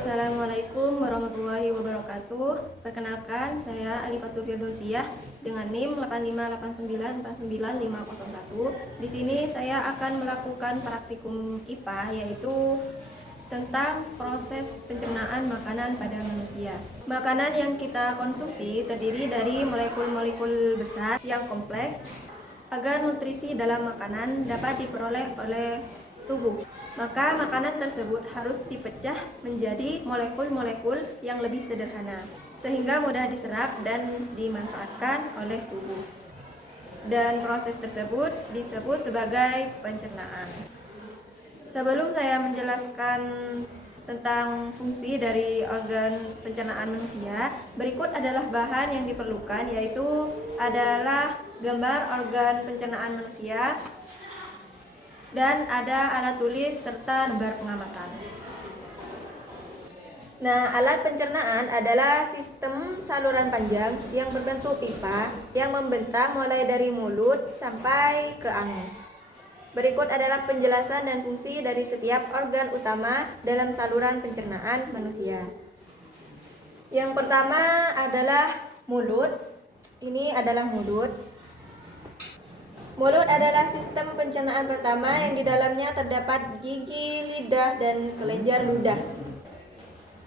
Assalamualaikum warahmatullahi wabarakatuh. Perkenalkan, saya Alifatul Firdausiah dengan NIM 858949501. Di sini saya akan melakukan praktikum IPA, yaitu tentang proses pencernaan makanan pada manusia. Makanan yang kita konsumsi terdiri dari molekul-molekul besar yang kompleks agar nutrisi dalam makanan dapat diperoleh oleh tubuh. Maka makanan tersebut harus dipecah menjadi molekul-molekul yang lebih sederhana sehingga mudah diserap dan dimanfaatkan oleh tubuh. Dan proses tersebut disebut sebagai pencernaan. Sebelum saya menjelaskan tentang fungsi dari organ pencernaan manusia, berikut adalah bahan yang diperlukan, yaitu adalah gambar organ pencernaan manusia, dan ada alat tulis serta lembar pengamatan. Nah, alat pencernaan adalah sistem saluran panjang yang berbentuk pipa yang membentang mulai dari mulut sampai ke anus. Berikut adalah penjelasan dan fungsi dari setiap organ utama dalam saluran pencernaan manusia. Yang pertama adalah mulut. Ini adalah mulut. Mulut adalah sistem pencernaan pertama yang di dalamnya terdapat gigi, lidah, dan kelenjar ludah.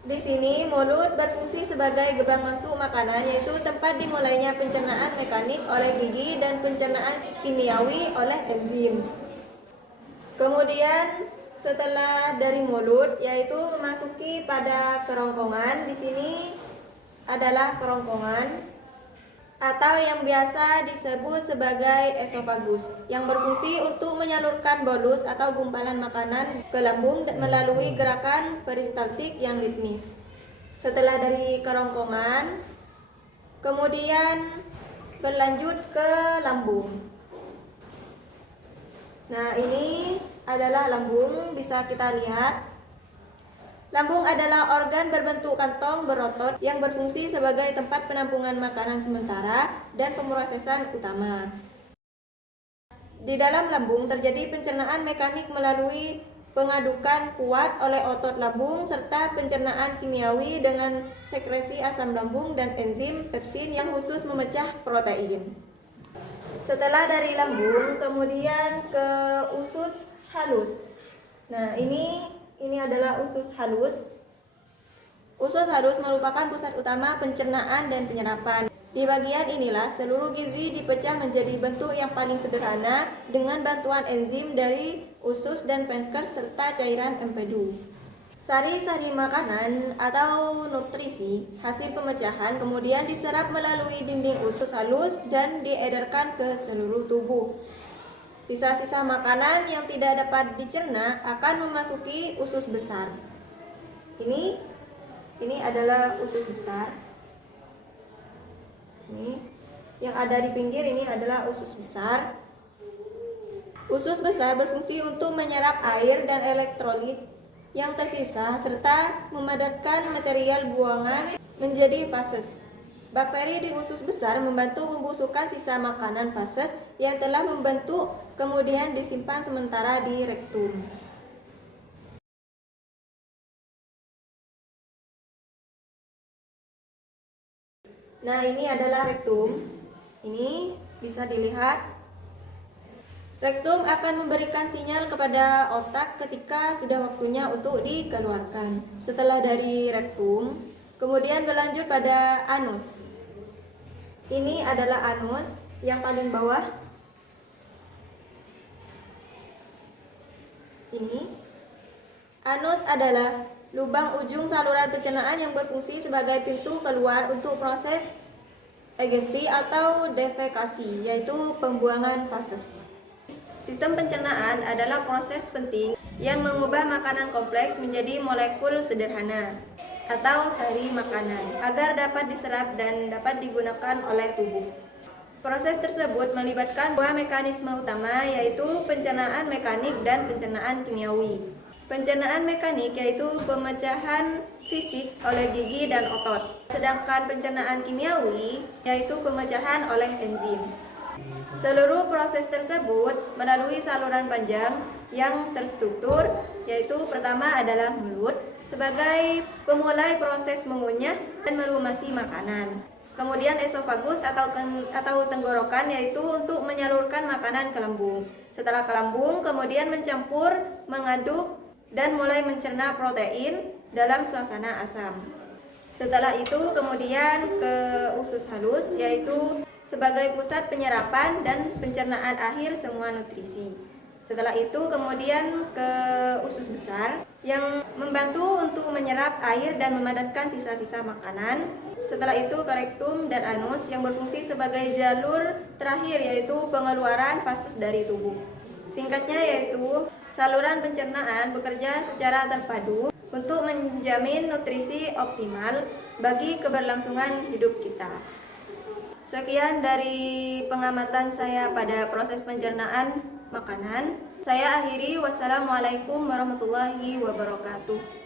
Di sini mulut berfungsi sebagai gerbang masuk makanan, yaitu tempat dimulainya pencernaan mekanik oleh gigi dan pencernaan kimiawi oleh enzim. Kemudian setelah dari mulut, yaitu memasuki pada kerongkongan. Di sini adalah kerongkongan, atau yang biasa disebut sebagai esofagus, yang berfungsi untuk menyalurkan bolus atau gumpalan makanan ke lambung melalui gerakan peristaltik yang ritmis. Setelah dari kerongkongan, kemudian berlanjut ke lambung. Nah, ini adalah lambung, bisa kita lihat. Lambung adalah organ berbentuk kantong berotot yang berfungsi sebagai tempat penampungan makanan sementara dan pemrosesan utama. Di dalam lambung terjadi pencernaan mekanik melalui pengadukan kuat oleh otot lambung serta pencernaan kimiawi dengan sekresi asam lambung dan enzim pepsin yang khusus memecah protein. Setelah dari lambung, kemudian ke usus halus. Nah, ini adalah usus halus. Usus halus merupakan pusat utama pencernaan dan penyerapan. Di bagian inilah seluruh gizi dipecah menjadi bentuk yang paling sederhana dengan bantuan enzim dari usus dan pankreas serta cairan empedu. Sari-sari makanan atau nutrisi hasil pemecahan kemudian diserap melalui dinding usus halus dan diedarkan ke seluruh tubuh. Sisa-sisa makanan yang tidak dapat dicerna akan memasuki usus besar. Ini adalah usus besar. Ini yang ada di pinggir, ini adalah usus besar. Usus besar berfungsi untuk menyerap air dan elektrolit yang tersisa serta memadatkan material buangan menjadi fases. Bakteri di usus besar membantu membusukkan sisa makanan fases yang telah membentuk, kemudian disimpan sementara di rektum. Nah, ini adalah rektum. Ini bisa dilihat. Rektum akan memberikan sinyal kepada otak ketika sudah waktunya untuk dikeluarkan. Setelah dari rektum, kemudian berlanjut pada anus. Ini adalah anus yang paling bawah. Ini. Anus adalah lubang ujung saluran pencernaan yang berfungsi sebagai pintu keluar untuk proses egesti atau defekasi, yaitu pembuangan fases. Sistem pencernaan adalah proses penting yang mengubah makanan kompleks menjadi molekul sederhana atau sari makanan agar dapat diserap dan dapat digunakan oleh tubuh. Proses tersebut melibatkan dua mekanisme utama, yaitu pencernaan mekanik dan pencernaan kimiawi. Pencernaan mekanik yaitu pemecahan fisik oleh gigi dan otot, sedangkan pencernaan kimiawi yaitu pemecahan oleh enzim. Seluruh proses tersebut melalui saluran panjang yang terstruktur, yaitu pertama adalah mulut sebagai pemulai proses mengunyah dan melumasi makanan. Kemudian esofagus atau tenggorokan, yaitu untuk menyalurkan makanan ke lambung. Setelah ke lambung, kemudian mencampur, mengaduk, dan mulai mencerna protein dalam suasana asam. Setelah itu kemudian ke usus halus, yaitu sebagai pusat penyerapan dan pencernaan akhir semua nutrisi. Setelah itu kemudian ke usus besar yang membantu untuk menyerap air dan memadatkan sisa-sisa makanan. Setelah itu ke rektum dan anus yang berfungsi sebagai jalur terakhir, yaitu pengeluaran fases dari tubuh. Singkatnya yaitu saluran pencernaan bekerja secara terpadu untuk menjamin nutrisi optimal bagi keberlangsungan hidup kita. Sekian dari pengamatan saya pada proses pencernaan makanan. Saya akhiri, wassalamualaikum warahmatullahi wabarakatuh.